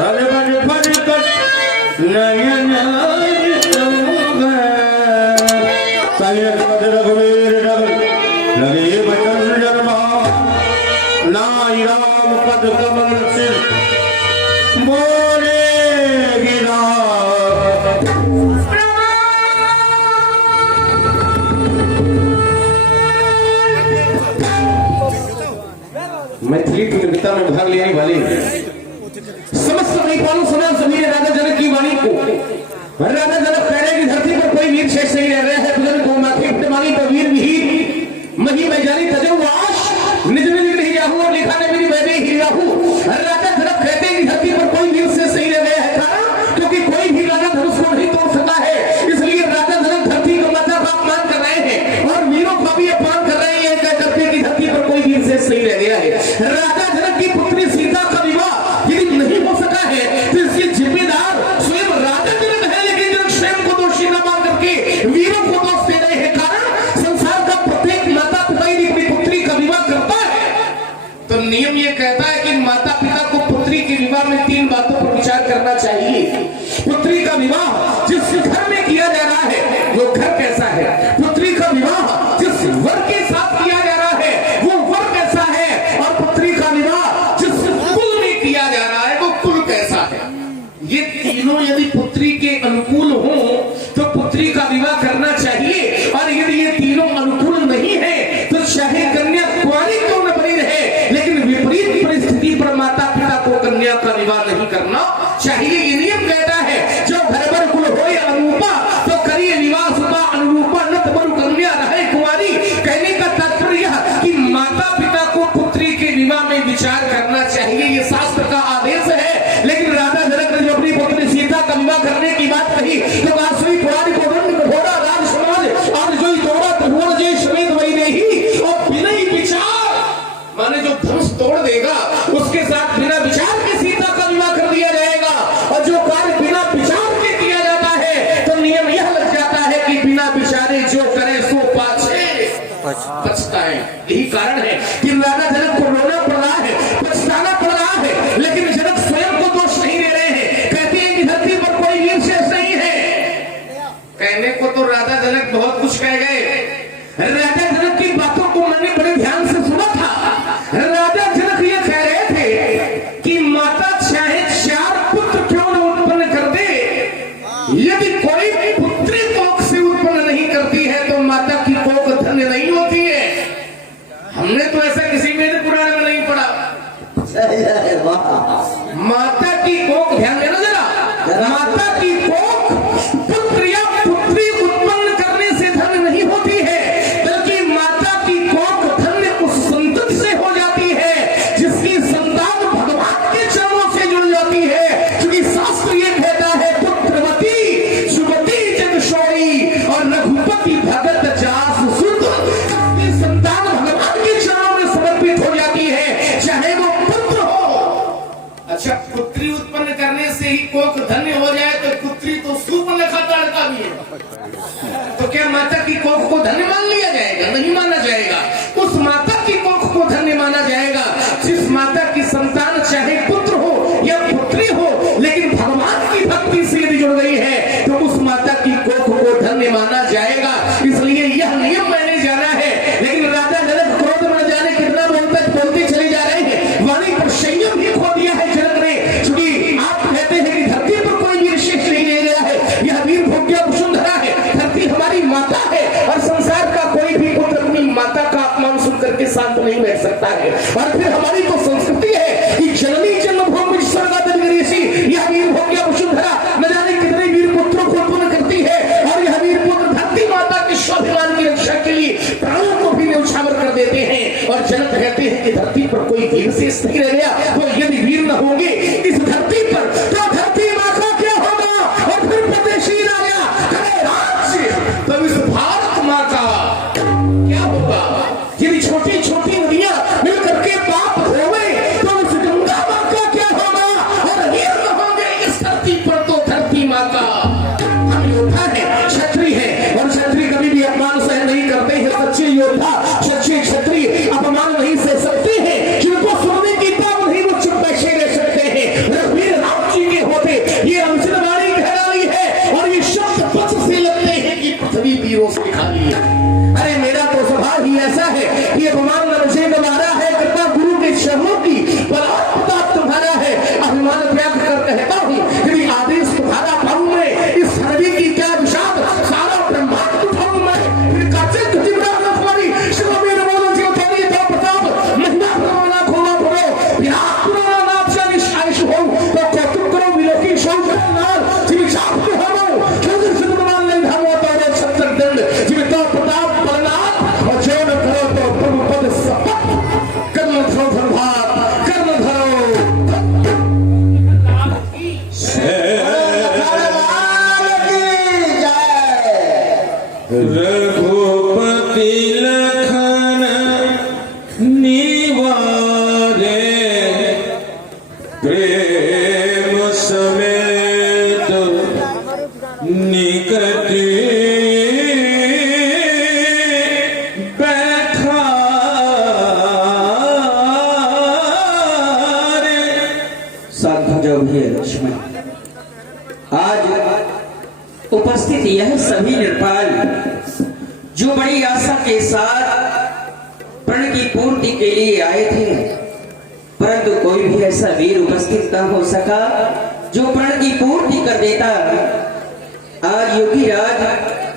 अरे बड़े बड़े कट नयन रघुवीर लगे बचन जन्मा नाई राम पद कमल से बोले गिरा। मैथिली प्रतियोगिता में भाग लेने वाले समस्त मणिपालों सदा सभी राजा जनक की वाणी को राजा जनक पहले की धरती पर कोई वीर शेष नहीं रह रहे हैं। बुजुर्ग को माथे मानी तो वीर विहीन मही में जानी तजवाश निज निज नहीं जाहू और लिखा ने मेरी वैदे ही राहू। राजा जनक कहते हैं कि धरती पर कोई वीर शेष नहीं रह गया है, कारण क्योंकि कोई भी राजा धनुष को नहीं तोड़ सका है। इसलिए राजा जनक धरती को माता का अपमान कर रहे हैं और वीरों का भी अपमान कर रहे हैं, कहते कि धरती पर कोई वीर शेष नहीं रह गया है। राजा जनक की पुत्री सीता का विवाह यदि नहीं हो सका है तो इसके जिम्मेदार स्वयं राजा जनक है, लेकिन जनक स्वयं को दोषी न मान करके वीरों को दोष दे रहे हैं। कारण संसार का प्रत्येक माता पिता यदि अपनी पुत्री का विवाह करता है तो नियम ये कहता है कि माता पिता को पुत्री के विवाह में 3 बातों पर विचार करना चाहिए। पुत्री का विवाह जिस घर में किया जा रहा है वो घर कैसा है, पुत्री का विवाह जिस वर के साथ किया जा रहा है वो वर कैसा है, और पुत्री का विवाह जिस कुल में किया जा रहा है वो कुल कैसा है। ये तीनों यदि पुत्री के अनुकूल हो तो पुत्री का विवाह करना चाहिए, और यदि ये तीनों अनुकूल नहीं है तो चाहे कन्या कुंवारी क्यों न बनी रहे, लेकिन विपरीत परिस्थिति पर माता पिता को कन्या का विवाह नहीं करना चाहिए। ये नियम कहता है जो घर पर कुल हो या अनुरूपा तो करिए विवाह सुबह अनुरूपा नत बरु कन्या रहे कुंवारी। कहने का तात्पर्य कि माता पिता को पुत्री के विवाह में विचार करना चाहिए, ये शास्त्र का आदेश है। लेकिन राजा जनक ने जो अपनी पुत्री सीता का विवाह करने की बात कही तो वासवी पुराण को घोड़ा राज समाज और जो तोड़ा त्रिभुवन जय समेत वही नहीं, और बिना ही विचार माने जो धनुष तोड़ देगा उसके साथ बिना विचार के सीता का विवाह कर दिया जाएगा। और जो कार्य बिना विचार के किया जाता है तो नियम यह लग जाता है कि बिना विचारे जो करे सो पाछे पछताए। यही कारण है कि राजा जनक को रोना पड़ रहा है, पछताना पड़ रहा है, लेकिन जनक स्वयं को दोष नहीं दे रहे हैं। कहते हैं कि धरती पर कोई वीर शेष नहीं है। कहने को तो राजा जनक बहुत कुछ कह गए, राजा जनक की बातों को मैंने बड़े ध्यान से सुना था। राजा जनक ये कह रहे थे कि माता चाहे 4 पुत्र क्यों न उत्पन्न कर दे, यदि कोई पुत्री कोख से उत्पन्न नहीं करती है तो माता की कोख धन्य नहीं होती है। हमने तो ऐसा किसी वेद पुराण में नहीं पढ़ा। माता की कोख, ध्यान देना जरा, माता की कोख पुत्र या पुत्री उत्पन्न करने से धन्य नहीं होती है, बल्कि माता की कोख धन्य उस संतति से हो जाती है जिसकी संतान भगवान के चरणों से जुड़ जाती है। क्योंकि शास्त्र ये कहता है पुत्रवती सुमति जगशोरी और रघुपति भगत जास सुत, अपनी संतान भगवान के चरणों में समर्पित हो जाती है, चाहे वो पुत्र हो। अच्छा, पुत्री उत्पन्न करने से ही कोख धन्य हो जाए तो पुत्री तो सुपर्णखा लड़का भी है, तो क्या माता की कोख को धन्य मान लिया जाएगा? नहीं माना जाएगा। उस माता की कोख को धन्य माना जाएगा जिस माता की संतान चाहे पुत्र हो या पुत्री हो लेकिन भगवान की भक्ति से यदि जुड़ गई है तो उस माता की कोख को धन्य माना जाएगा। इसलिए यह नियम मैंने जाना है। लेकिन राजा जनक क्रोध में जाने कितना बोलते चले जा रहे हैं, वाणी पर संयम ही खो दिया है जनक ने। क्योंकि आप कहते हैं कि धरती पर कोई वीर शेष नहीं रह गया है, यह वीर भोग्या वसुंधरा है, धरती हमारी माता है, और संसार का कोई भी पुत्र अपनी माता का अपमान सुन करके शांत नहीं बैठ सकता है। और फिर हमारी तो संस्कृति है कि जननी जन्मभूमि स्वर्गादि, यह वीर भोग्या वसुंधरा न जाने कितने वीर पुत्रों को उत्पन्न करती है, और यह वीर पुत्र धरती माता के स्वाभिमान की रक्षा के लिए प्राणों को भी न्यौछावर कर देते हैं। और जनक कहते हैं कि धरती पर कोई वीर शेष नहीं रह गया, तो यदि वीर न होंगे इस धरती पर तो धरती माँ का क्या होगा? और फिर प्रदेशी राजा करे राज्य तो इस भारत माँ का क्या होगा? यदि छोटी छोटी नदियां मिलकर के पाप धोवे तो उस गंगा माँ का क्या होगा? और वीर न होंगे इस धरती पर तो धरती माँ का। हम योद्धा है, क्षत्रिय है, और क्षत्रिय कभी भी अपमान सहन नहीं करते हैं। सच्चे योद्धा, सच्चे क्षत्रिय अपमान नहीं सह सकते हैं। जिनको सुनने की ताब नहीं वो चुप बैठे रह सकते हैं। प्रेम समेत निकट बैठा रे। साधु जब है लक्ष्मण, आज उपस्थित यह सभी निर्पाल जो बड़ी आशा के साथ प्रण की पूर्ति के लिए आए थे, परंतु कोई भी ऐसा वीर उपस्थित न हो सका जो प्रण की पूर्ति कर देता। आज योगीराज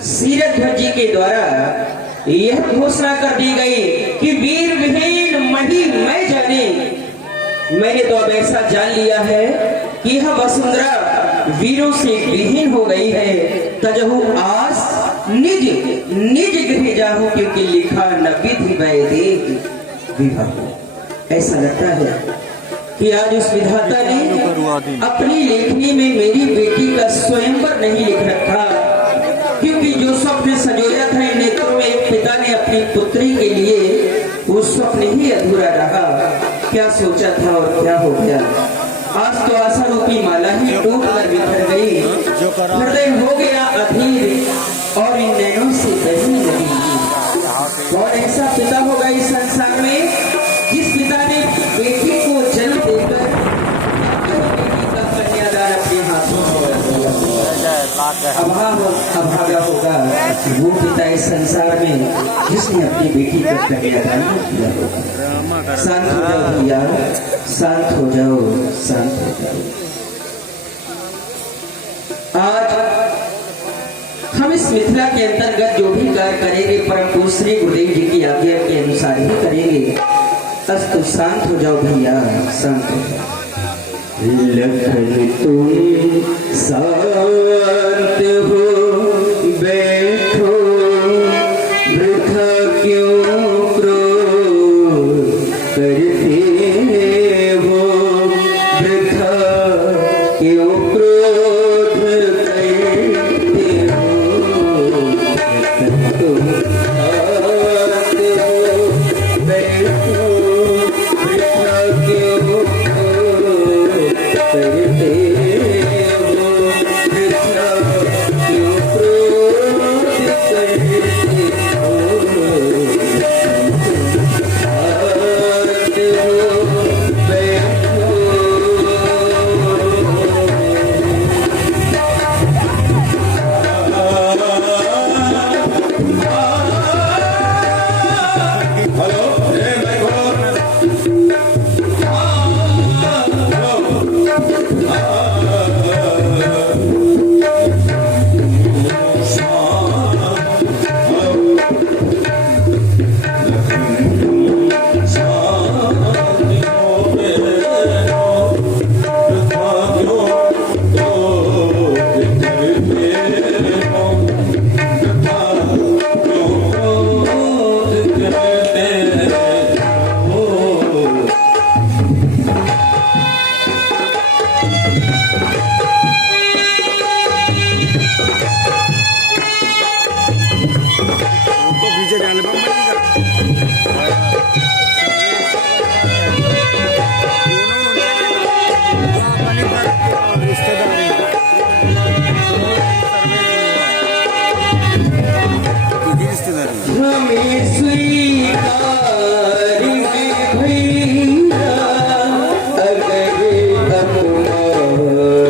सीरध्वज जी के द्वारा यह घोषणा कर दी गई कि वीर विहीन मही मैं जाने। मैंने तो अब ऐसा जान लिया है कि यह वसुंधरा वीरों से विहीन हो गई है। तजहु आस निज निज गृह जाहु, क्योंकि लिखा न विधि वैदेह विवाह। ऐसा लगता है कि आज उस विधाता ने अपनी लेखनी में मेरी बेटी का स्वयंवर नहीं लिख रखा, क्योंकि जो स्वप्न संजोया था इन नेत्रों में एक पिता ने अपनी पुत्री के लिए, वो स्वप्न ही अधूरा रहा। क्या सोचा था और क्या हो गया। आज तो आशा रूपी माला ही टूट कर बिखर गई, हृदय हो गया अधीर और इन नैनों से बहने लगी। कौन ऐसा पिता होगा इस संसार में जिस पिता ने बेटी को जन्म देकर बेटी का कन्यादान अपने हाथों में अभागा होगा वो पिता इस संसार में जिसने अपनी बेटी का कन्यादान किया होगा। शांत हो जाओ भैया, शांत हो जाओ, शांत हो जाओ। आज हम इस मिथिला के अंतर्गत जो भी कार्य करेंगे परम पूज्य श्री गुरुदेव जी की आज्ञा के अनुसार ही करेंगे। अस्तु, शांत हो जाओ भैया, शांत हो जाओ। लखन तुम शांत हो बैठो, वृथा क्यों क्रोध करते हो, वृथा क्यों क्रोध करते हो। लखन तुम शांत हो बैठो, वृथा क्यों करते हो, वृथा क्यों क्रोध करते हो। शांत हो बैठो। हेलो, हमें स्वीकार में भैया अगर अपना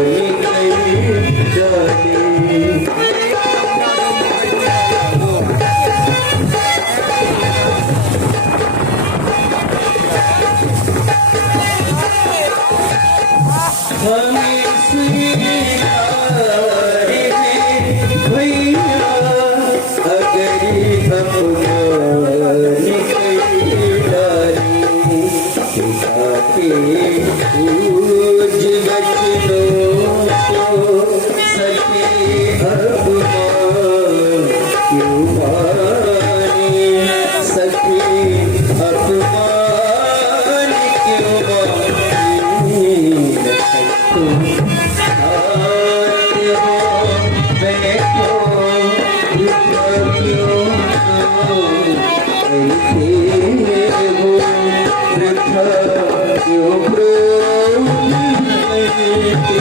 निकल जाने। हमें स्वीकार में भैया अगर अपना निकल डाली। पिता के पूज बचनों को सके अब क्यों माने, सके अपमान क्यों माने। तुम शांत हो बैठो, क्यों करते हो, वृथा क्यों क्रोध रे